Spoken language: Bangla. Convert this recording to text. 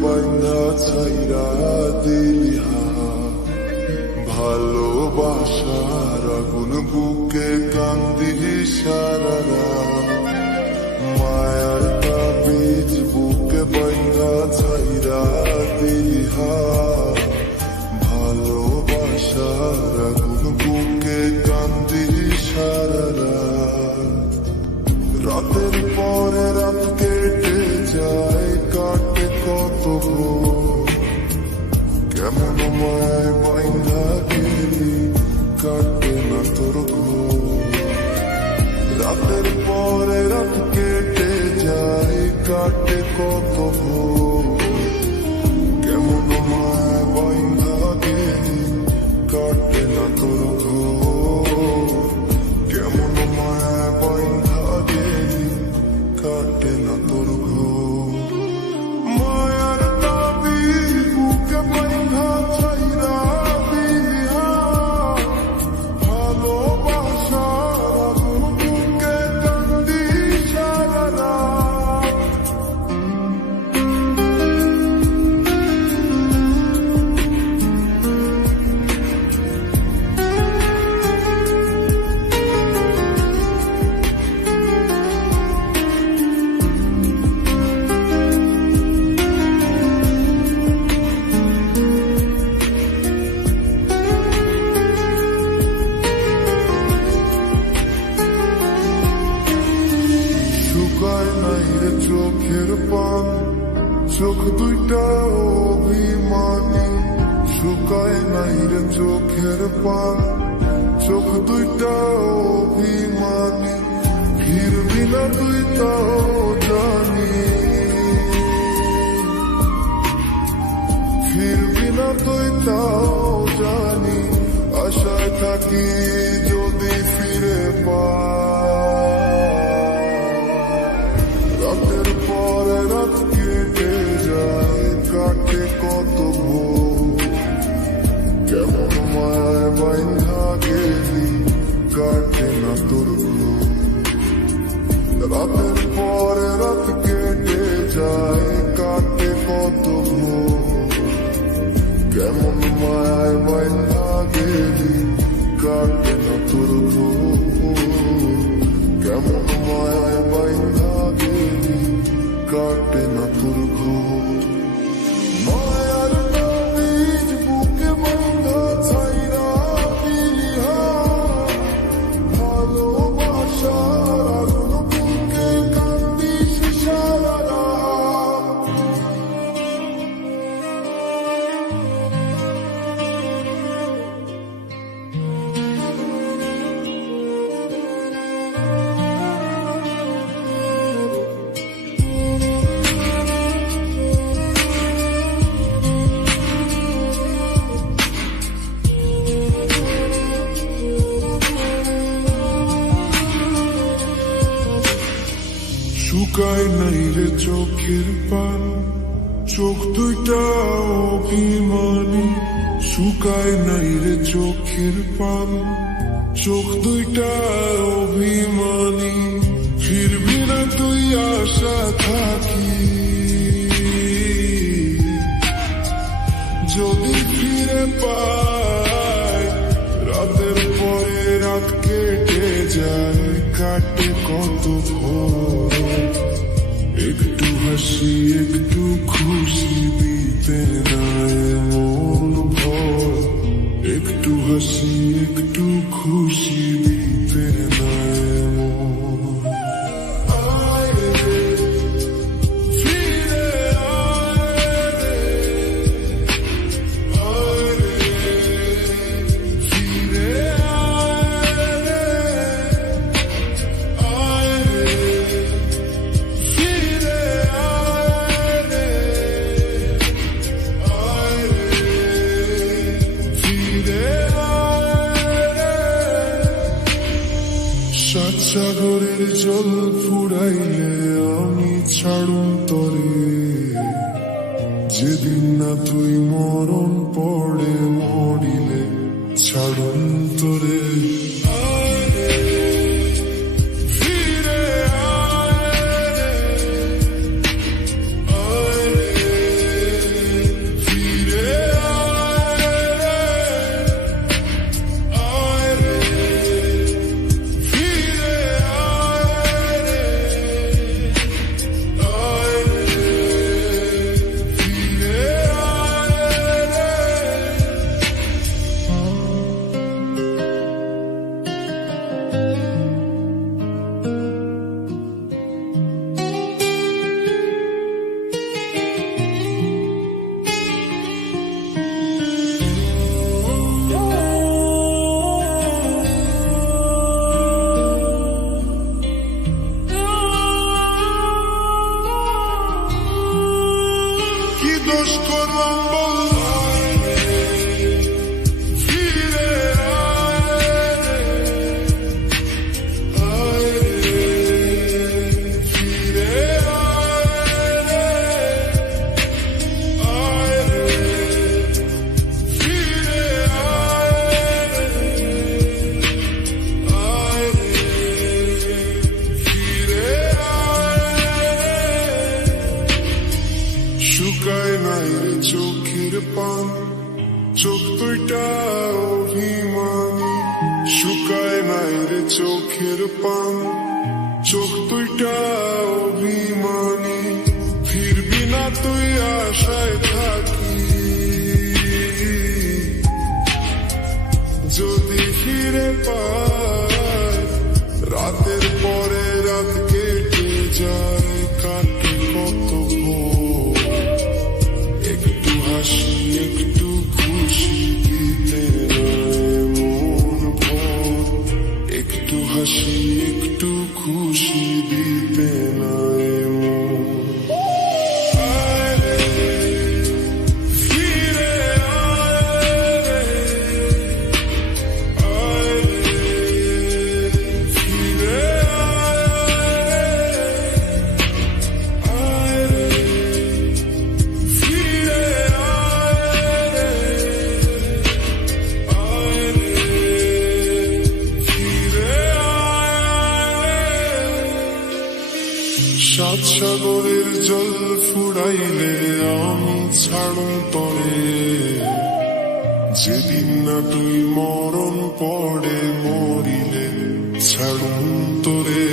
বাইন্ধা ছাইরা দিলি ভালোবাসার আগুন বুকে কান্দি সারা মায়ার তাবিজ বুকে বাইন্ধা ছাইরা দিলি ভালোবাসার আগুন বুকে কান্দি সারা রাতের পরে রাত কেটে যায় কাটে কত ভোর কেমন মায় বাইন্ধা গেলি কাটে না তোর ঘোর রাতের পরে রাত কেটে যায় কাটে কত ভোর কেমন মায় বাইন্ধা গেলি কাটে না তোর ঘোর কেমন মায় বাইন্ধা গেলি কাটে না তোর ঘোর মায়ার তাবিজ বুকে বাইন্ধা ছাইরা দিলি ভালোবাসার আগুন বুকে কান্দি সারা রাত শুকায় নাই রে চোখের পান চোখ দুইটা অভিমানী শুকায় নাই রে চোখের পান চোখ দুইটা অভিমানী ফিরবি না তুই তাও জানি ফিরবি না তুই তাও জানি আশায় থাকি যদি ফিরে রাতের পরে রাত কেটে যায় কাটে কত ভোর কেমন মায় বাইন্ধা গেলি কাটে না তোর ঘোর রাতের পরে রাত কেটে যায় কাটে কত ভোর কেমন মায় বাইন্ধা গেলি কাটে না তোর ঘোর কেমন মায় বাইন্ধা গেলি কাটে না তোর ঘোর মায়ার তাবিজ বুকে বাইন্ধা ছাইরা দিলি ভালোবাসার আগুন বুকে কান্দি সারা রাত শুকায় নাই রে চোখের পান চোখ দুইটা অভিমানী শুকায় নাই রে চোখের পান চোখ দুইটা অভিমানী ফিরবি না তুই আশা থাকি যদি ফিরে পাই রাতের পরে রাত কেটে যায় কাটে কত ভোর একটু হাসি একটু খুশি দিতে নাই মন ভর একটু হাসি একটু খুশি দিতে নাই মন আয় রে ফিরে আয় রে আয় রে ফিরে আয় রে আয় রে ফিরে আয় রে আয় রে ফিরে আয় রে সাত সাগরের জল ফুরাইলে আমি ছাড়ুম তরে যেদিন না তুই মরণ পড়ে মরিলে ছাড়ুম তরে আয় রে ফিরে আয় রে আয় রে দোষ করলাম বল ফিরে আয় ফিরে শুকায় নাই রে চোখের পান চোখ দুইটা অভিমানী শুকায় নাই রে চোখের পান চোখ দুইটা অভিমানী ফিরবি না তুই আশায় থাকি যদি ফিরে পায় রাতের পরে রাত কেটে যায় কাটে কত ভোর একটু হাসি একটু খুশি দিতে নয় মন ভোর একটু হাসি একটু খুশি দিতে নয় মন আয় রে, ফিরে আয় রে, ফিরে আয় রে, ফিরে সাত সাগরের জল ফুরাইলে আমি ছাড়ুন তরে যেদিন না তুই মরণ পড়ে মরিলে ছাড়ুন তোরে